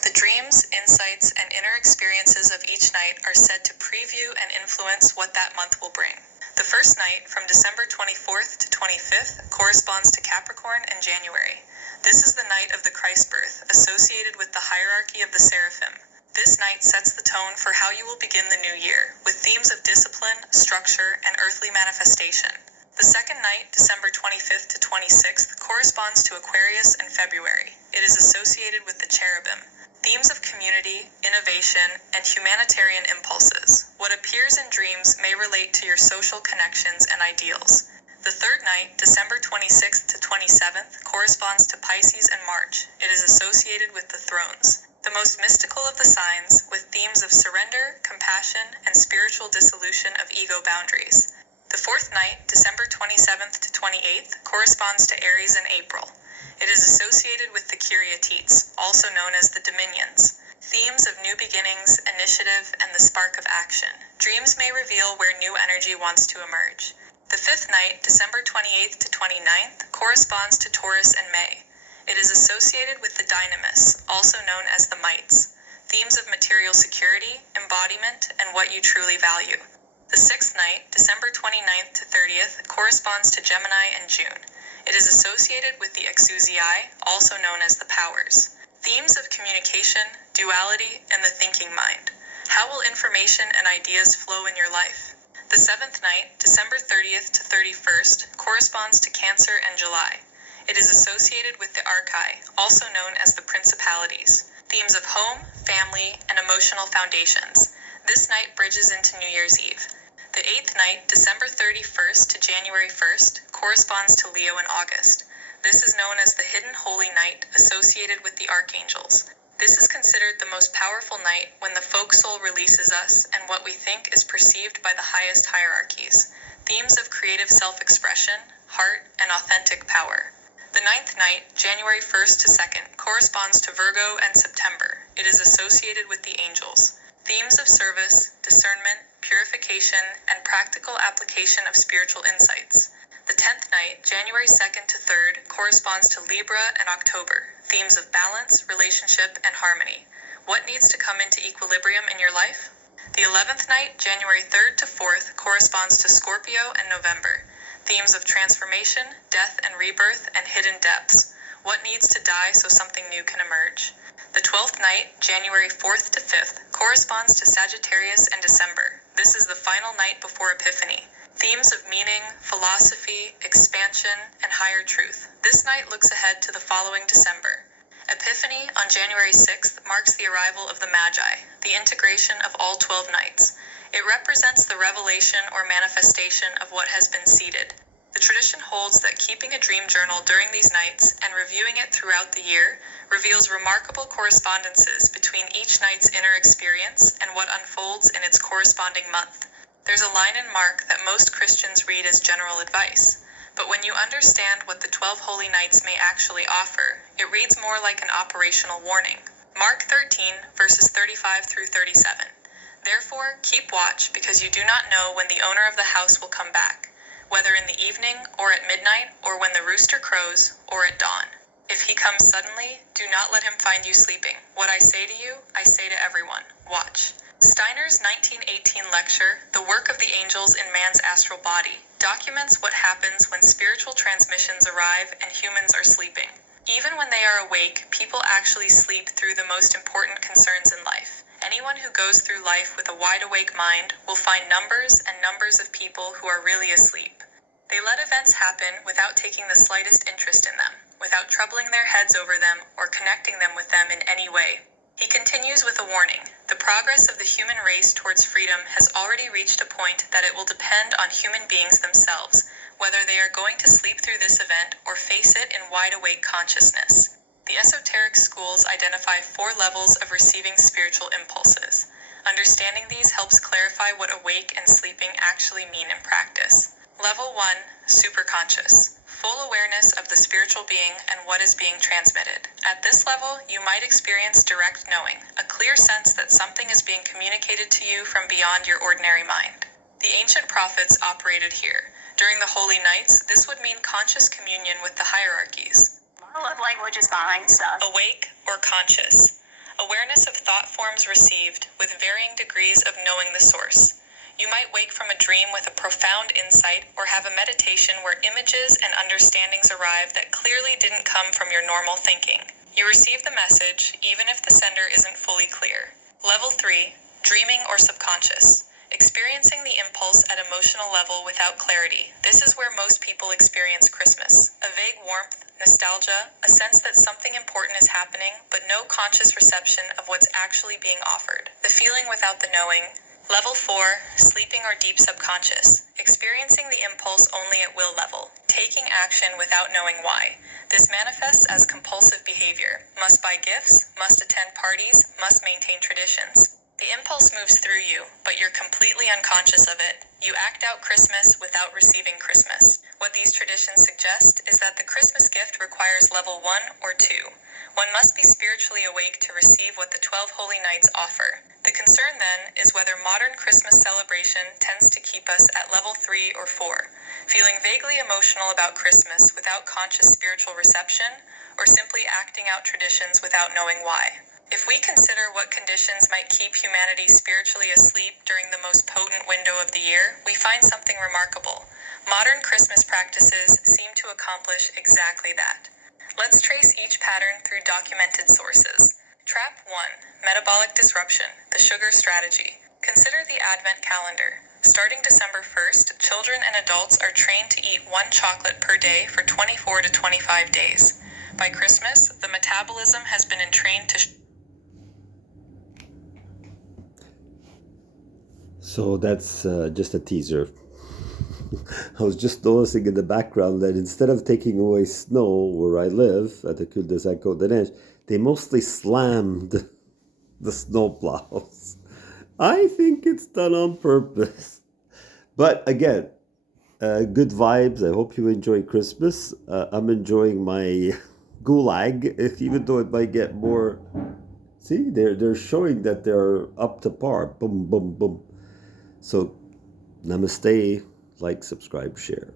The dreams, insights, and inner experiences of each night are said to preview and influence what that month will bring. The first night, from December 24th to 25th, corresponds to Capricorn and January. This is the night of the Christ birth, associated with the hierarchy of the seraphim. This night sets the tone for how you will begin the new year, with themes of discipline, structure, and earthly manifestation. The second night, December 25th to 26th, corresponds to Aquarius and February. It is associated with the cherubim. Themes of community, innovation, and humanitarian impulses. What appears in dreams may relate to your social connections and ideals. The third night, December 26th to 27th, corresponds to Pisces and March. It is associated with the thrones, the most mystical of the signs, with themes of surrender, compassion, and spiritual dissolution of ego boundaries. The fourth night, December 27th to 28th, corresponds to Aries and April. It is associated with the Kyriatetes, also known as the Dominions. Themes of new beginnings, initiative, and the spark of action. Dreams may reveal where new energy wants to emerge. The fifth night, December 28th to 29th, corresponds to Taurus and May. It is associated with the Dynamis, also known as the Mites. Themes of material security, embodiment, and what you truly value. The sixth night, December 29th to 30th, corresponds to Gemini and June. It is associated with the Exousiae, also known as the Powers. Themes of communication, duality, and the thinking mind. How will information and ideas flow in your life? The seventh night, December 30th to 31st, corresponds to Cancer and July. It is associated with the Archai, also known as the Principalities. Themes of home, family, and emotional foundations. This night bridges into New Year's Eve. The eighth night, December 31st to January 1st, corresponds to Leo in August. This is known as the Hidden Holy Night, associated with the archangels. This is considered the most powerful night when the folk soul releases us and what we think is perceived by the highest hierarchies. Themes of creative self-expression, heart, and authentic power. The ninth night, January 1st to 2nd, corresponds to Virgo and September. It is associated with the angels. Themes of service, discernment, purification, and practical application of spiritual insights. The 10th night, January 2nd to 3rd, corresponds to Libra and October. Themes of balance, relationship, and harmony. What needs to come into equilibrium in your life? The 11th night, January 3rd to 4th, corresponds to Scorpio and November. Themes of transformation, death and rebirth, and hidden depths. What needs to die so something new can emerge? The 12th night, January 4th to 5th, corresponds to Sagittarius and December. This is the final night before Epiphany. Themes of meaning, philosophy, expansion, and higher truth. This night looks ahead to the following December. Epiphany on January 6th marks the arrival of the Magi, the integration of all 12 nights. It represents the revelation or manifestation of what has been seeded. The tradition holds that keeping a dream journal during these nights and reviewing it throughout the year reveals remarkable correspondences between each night's inner experience and what unfolds in its corresponding month. There's a line in Mark that most Christians read as general advice, but when you understand what the 12 holy nights may actually offer, it reads more like an operational warning. Mark 13, verses 35 through 37. Therefore, keep watch, because you do not know when the owner of the house will come back, whether in the evening, or at midnight, or when the rooster crows, or at dawn. If he comes suddenly, do not let him find you sleeping. What I say to you, I say to everyone, watch. Steiner's 1918 lecture, The Work of the Angels in Man's Astral Body, documents what happens when spiritual transmissions arrive and humans are sleeping. Even when they are awake, people actually sleep through the most important concerns in life. Anyone who goes through life with a wide-awake mind will find numbers and numbers of people who are really asleep. They let events happen without taking the slightest interest in them, without troubling their heads over them or connecting them with them in any way. He continues with a warning. The progress of the human race towards freedom has already reached a point that it will depend on human beings themselves, whether they are going to sleep through this event or face it in wide-awake consciousness. The esoteric schools identify 4 levels of receiving spiritual impulses. Understanding these helps clarify what awake and sleeping actually mean in practice. Level 1, superconscious. Full awareness of the spiritual being and what is being transmitted. At this level, you might experience direct knowing, a clear sense that something is being communicated to you from beyond your ordinary mind. The ancient prophets operated here. During the holy nights, this would mean conscious communion with the hierarchies. I love languages behind stuff. Awake or conscious. thought forms received with varying degrees of knowing the source. You might wake from a dream with a profound insight or have a meditation where images and understandings arrive that clearly didn't come from your normal thinking. You receive the message, even if the sender isn't fully clear. Level 3, dreaming or subconscious. Experiencing the impulse at emotional level without clarity. This is where most people experience Christmas. A vague warmth, nostalgia, a sense that something important is happening, but no conscious reception of what's actually being offered. The feeling without the knowing. Level 4, sleeping or deep subconscious. Experiencing the impulse only at will level. Taking action without knowing why. This manifests as compulsive behavior. Must buy gifts, must attend parties, must maintain traditions. The impulse moves through you, but you're completely unconscious of it. You act out Christmas without receiving Christmas. What these traditions suggest is that the Christmas gift requires level 1 or 2. One must be spiritually awake to receive what the 12 holy nights offer. The concern then is whether modern Christmas celebration tends to keep us at level 3 or 4, feeling vaguely emotional about Christmas without conscious spiritual reception, or simply acting out traditions without knowing why. If we consider what conditions might keep humanity spiritually asleep during the most potent window of the year, we find something remarkable. Modern Christmas practices seem to accomplish exactly that. Let's trace each pattern through documented sources. Trap 1. Metabolic disruption, the sugar strategy. Consider the Advent calendar. Starting December 1st, children and adults are trained to eat 1 chocolate per day for 24 to 25 days. By Christmas, the metabolism has been entrained to So that's just a teaser. I was just noticing in the background that instead of taking away snow where I live at the cul-de-sac Côte des Neiges, they mostly slammed the snow plows. I think it's done on purpose. But again, good vibes. I hope you enjoy Christmas. I'm enjoying my gulag, even though it might get more. See, they're showing that they're up to par. Boom, boom, boom. So, namaste. Like, subscribe, share.